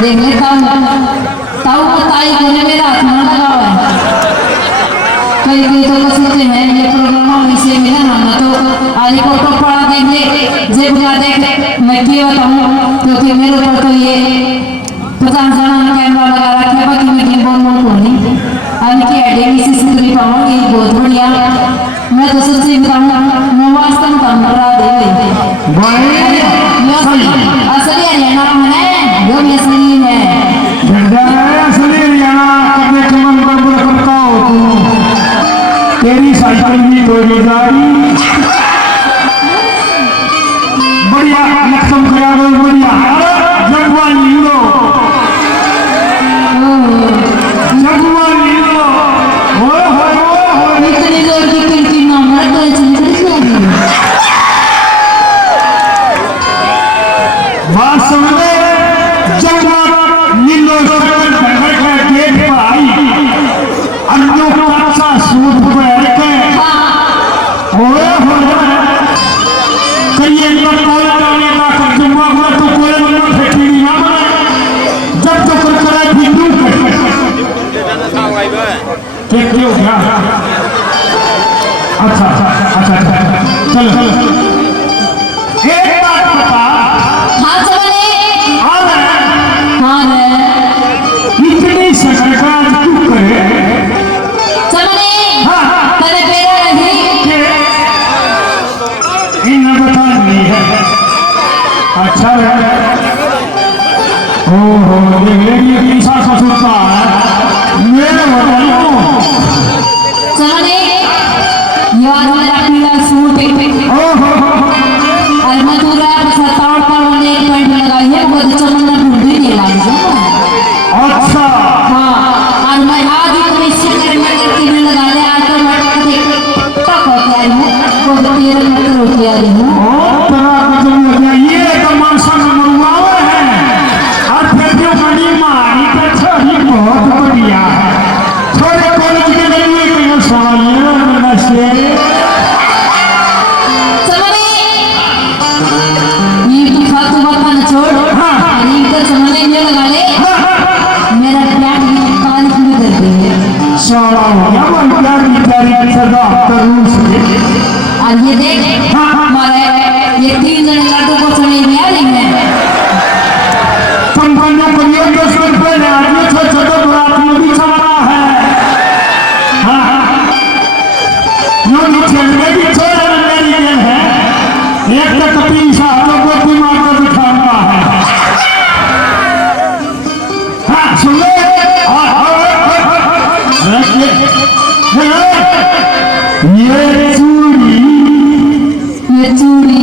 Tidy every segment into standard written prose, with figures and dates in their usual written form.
देख ले ताऊ ताई कोने मेरा हाथ ना लगा हुआ है। कई कई तो सोचते हैं ये प्रोग्राम ऐसे मिला ना तो आज को तो पढ़ा देख ले जे बुला देख मैं क्या बताऊं क्योंकि मेरे ऊपर तो ये 50 जन कैमरा लगा रखा है बाकी मैं बोल को नहीं आज की आइडिया इसी से नहीं पाऊंगी बहुत बढ़िया। मैं तो सच्ची बताऊंगा मैं वास्तव में काम कर रहा दे भाई असली हरियाणा में है जो भी असली है असली हरियाणा कभी तुम बंद करता हो तेरी साइकिल भी तोड़ी जाएगी बढ़िया लक्षण करा दो बढ़िया जगवान लीलो जगवान लीलो हो इतनी जोर की पिंकी ना मर तो चली जाएगी बात समझ जगवान लीलो सकल भर का गेट पर आई अन्नों का अच्छा सूट पहन के कई एक बार कॉल करने का जुम्मा हुआ तो कोई नंबर फेंकी नहीं ना बने जब तो कर करा बिंदु क्या क्यों क्या अच्छा चलो एक बात बता हाँ चले हाँ हाँ इतनी सरकार क्यों करे चले हाँ तेरे पेरा नहीं इन बता नहीं है अच्छा है ओहो ये कैसा सोचता है मेरे बताओ चले यार मेरा पीला सूट ओहो और मधुरा सतावड़ पर मैंने एक पॉइंट लगाई है वो चमन ढूंढी नहीं लाई अच्छा हाँ और मैं आज ही तुम्हें इससे करने के तीन लगा ले आज तो मैं टक हो गया हूँ वो तो 13 मिनट रुक गया हूँ ओ तेरा कसम लगा ये तमाशा मरुआ है और फिर जो बड़ी मारी तो छोरी बहुत बढ़िया है थोड़े कॉलेज के लिए कहीं सवाल है से चमने ये तू फालतू बात ना छोड़ हाँ अरे इधर चमने ये लगा ले मेरा प्यार कान शुरू कर दे सारा हो गया मैं प्यार की तैयारी सदा करूँ से और ये देख हमारे ये 3 जन लड्डू को चले गया नहीं है कंपनियों को ये 10 रुपए ले आदमी छोटे रात में भी चला है हाँ यूं चलने भी छोड़ मेरी ये है एक तो कपी साहब को दिमाग को दिखाता है हाँ सुन ले ये चूड़ी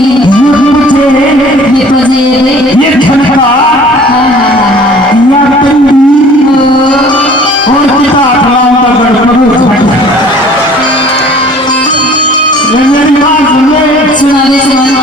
ये पजेब ये झटका या तंदी और पिता अखलाम का गड़बड़ मेरी बात सुने सुनावे सुना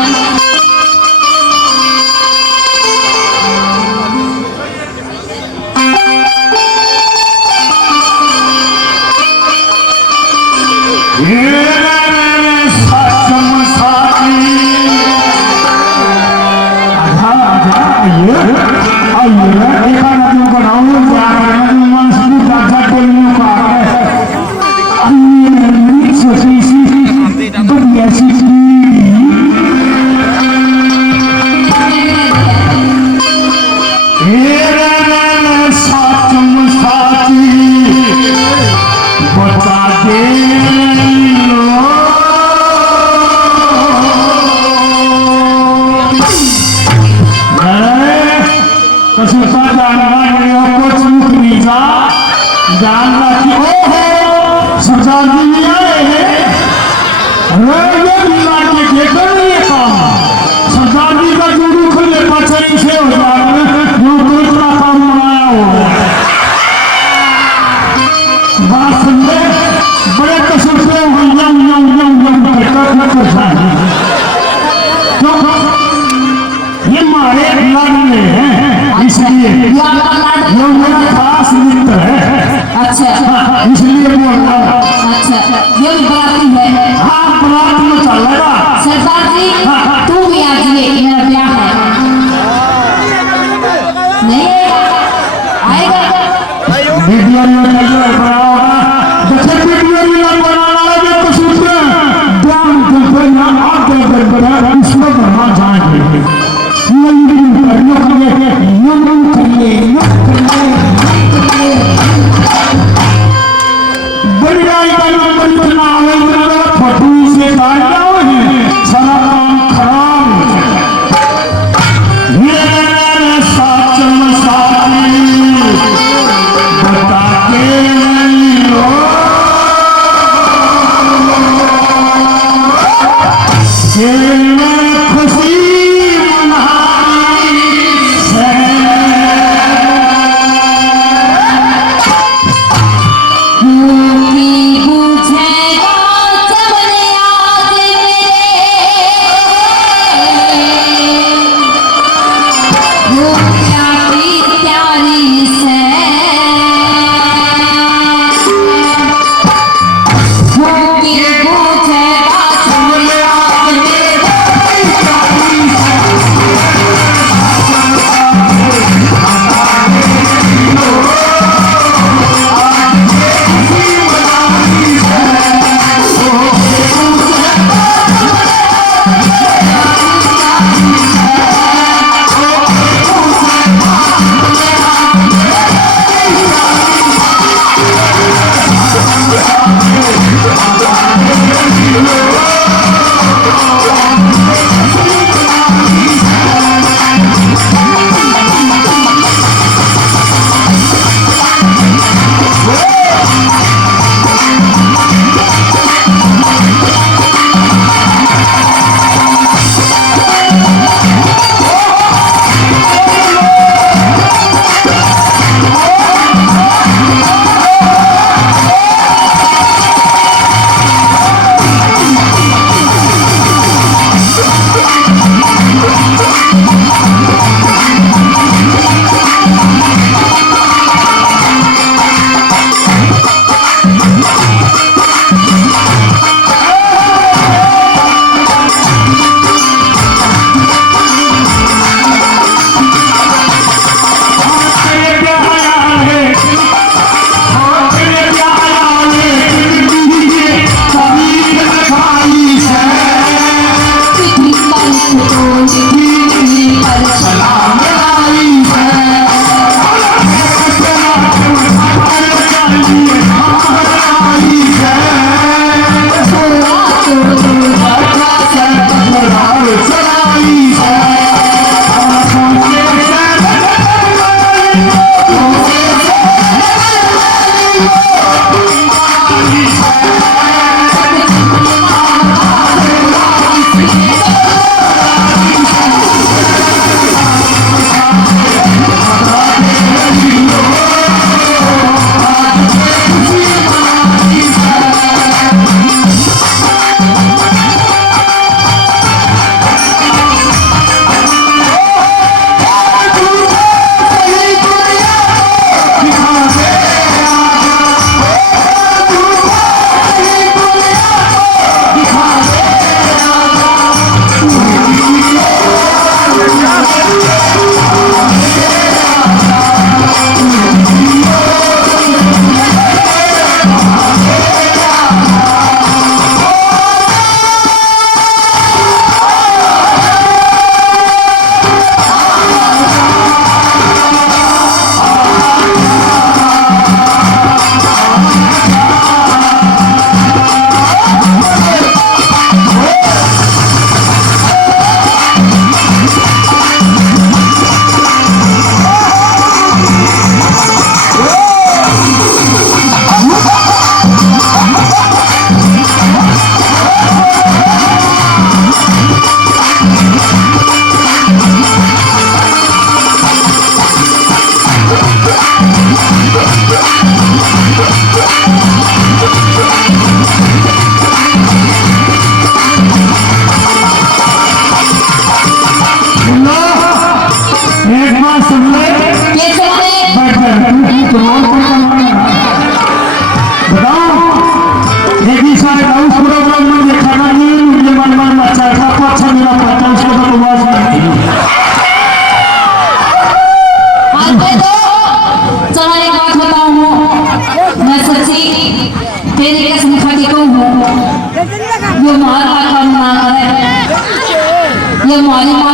जानना कि ओहो सरदार जी भी आए हैं ये मिला के देखो नहीं ये काम सरदार जी का जोड़ू खुले पचड़ी से हो जाए जो दूसरा काम बनाया हो बात समझे बड़े कसम से हुई इसलिए ये आपका लाड ये मेरा खास मित्र है। अच्छा इसलिए बोल रहा हूँ। अच्छा ये भी बराती है। हाँ बारात में चलेगा। सरदार जी तू भी आ जाइए, मेरा ब्याह है। नहीं आएगा वीडियो में नजर बनाओगा। जैसे वीडियो में बनाना लगे तो सूत्र ध्यान करके ना आगे बढ़ा इसमें बढ़ा जाएंगे। बढ़िया नंबर इतना आवेदन फटू से सारा काम खराब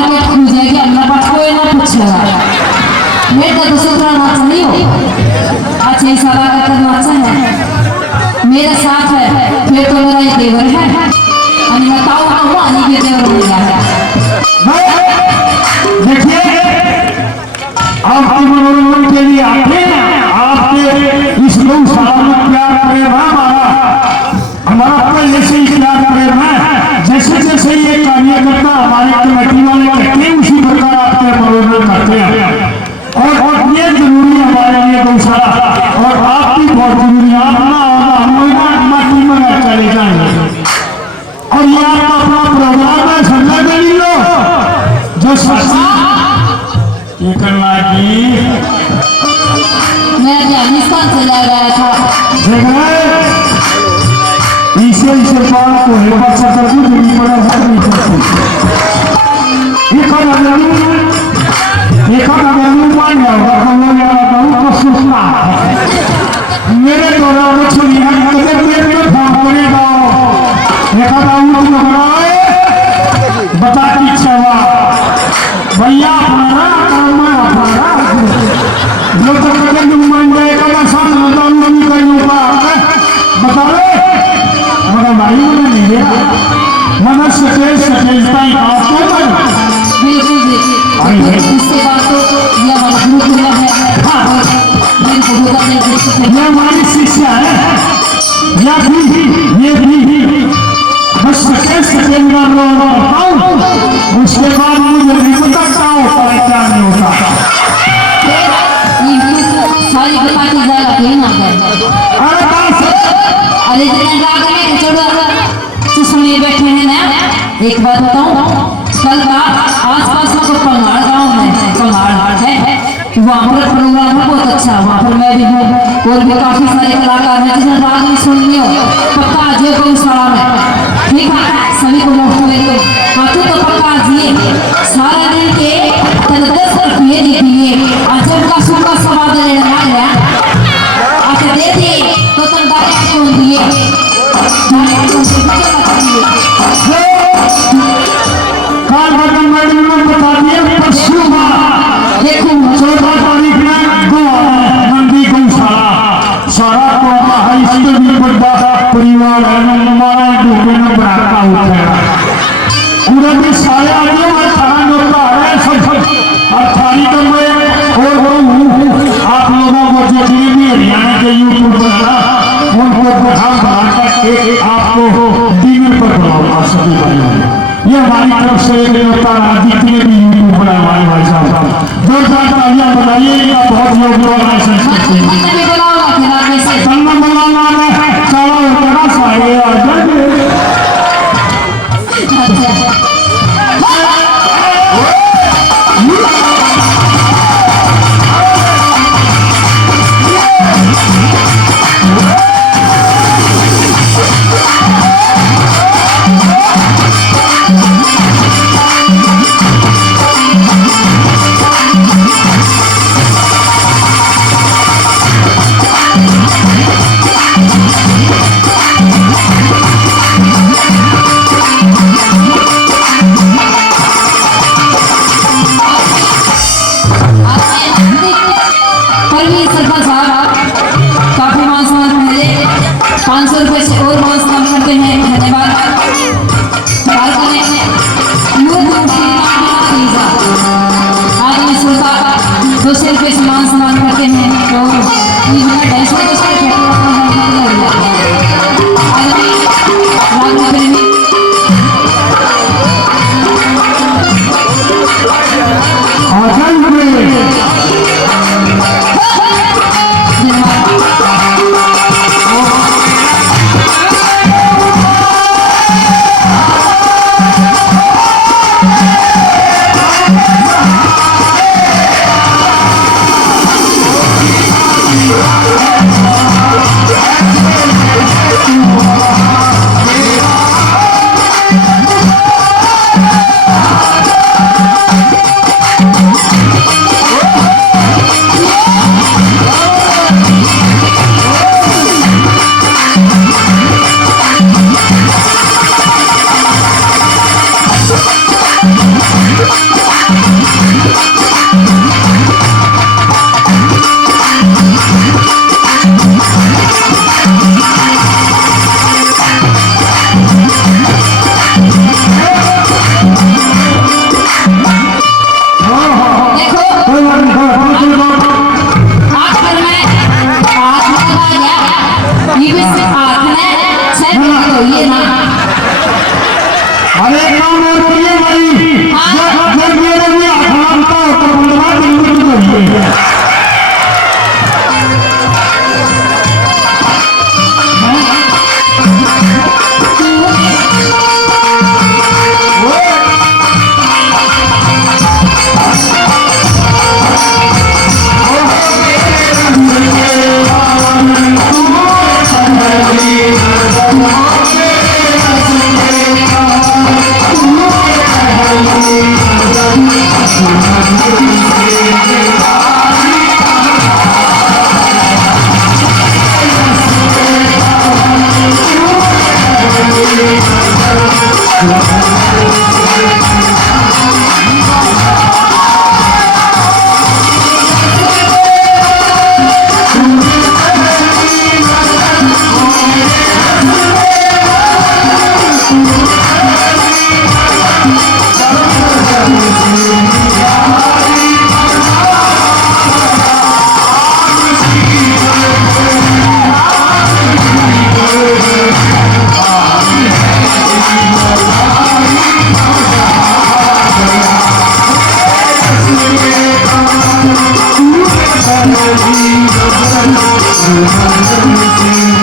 मार्केट खुल जाएगी, अल्लाह पाक कोई ना पूछेगा। मेरे तो दूसरा नाचा नहीं हो, अच्छा इशारा कर नाचा है, मेरा साथ है, फिर तो मेरा ये देवर है। अनि बताओ ना वो अनि के देवर मिला है। देखिए आपके मनोरंजन के लिए आते हैं, आपके इस गौशाला में प्यार प्रेम है हमारा पहले से ही प्यार प्रेम है। जैसे जैसे ये कार्यकर्ता हमारे कमेटी वाले करते हैं उसी प्रकार आपके मनोरंजन करते हैं और ये जरूरी हमारे लिए गौशाला और आपकी बहुत जरूरी आप ना माटी में चले जाएंगे और ये आपका अपना प्रोग्राम है समझा के लिए जो ये करना की मैं अफगानिस्तान चला गया था, इसे बात को हेल्प कर दी नहीं पड़ा है नहीं करती एक मान जाओगा हम लोग सोचना मेरे द्वारा मछली हम कदर पेट में भाग करेगा एक बता की सेवा भैया हमारा काम है हमारा जो तो कदर मान जाएगा ना सब नहीं करूँगा बता रहे मगर भाई नहीं दिया मनुष्य से सचेतता ही आपको बिल्कुल इससे बात तो ये हमारा ग्रुप है, मेरी भूमिका नहीं देख सकते। ये हमारी शिक्षा है या भी ये भी बस सचेतना बताऊं उसके बाद मुझे नहीं पता क्या होता है क्या नहीं होता। सारी बता की जाएगा कहीं ना गए अरे चलो सुनिए बैठे हैं ना, एक बात बताऊं कल रात आसपास में कोई पंगाड़ गाँव में पंगाड़ हाट है, वहाँ पर प्रोग्राम है बहुत अच्छा, वहाँ पर मैं भी हूँ और भी काफी सारे कलाकार हैं जिसने राग में सुन लियो पक्का आज गौशाला में ठीक है सभी को मोस्ट वेलकम। हाँ तो पक्का जी सारे दिन के 10 रुपये दे दिए आज उनका सुखा स्वाद लेना आ गया अच्छा दे दिए तो तुम दादा क्यों दिए काल बटन मैडम ने बता दिया पशु देखो 14 तारीख में मंडी गौशाला सारा इसके भी बड़ा परिवार है हमारा डूबे में बनाता उठेगा पूरे भी सारे आदमी थाना होता है सब और थानी तो मैं और आप लोगों को जितने भी हरियाणा के यूट्यूब पर उनको बढ़ा करके आपको टीवी पर बुलाऊंगा सभी भाइयों ये हमारी तरफ से एक न्योता जितने भी यूट्यूब पर हमारे भाई साहब जोरदार तालियां बनाइए इनका बहुत योगदान है संस्कृति में सन्ना बनाना है चलो बड़ा सारे आ जाएंगे सरपंच साहब काफी मान सम्मान पहले 500 रुपए से और मान सम्मान करते हैं धन्यवाद। आदमी सुनता 200 रुपए से मान सम्मान करते हैं तो 1 Thank you.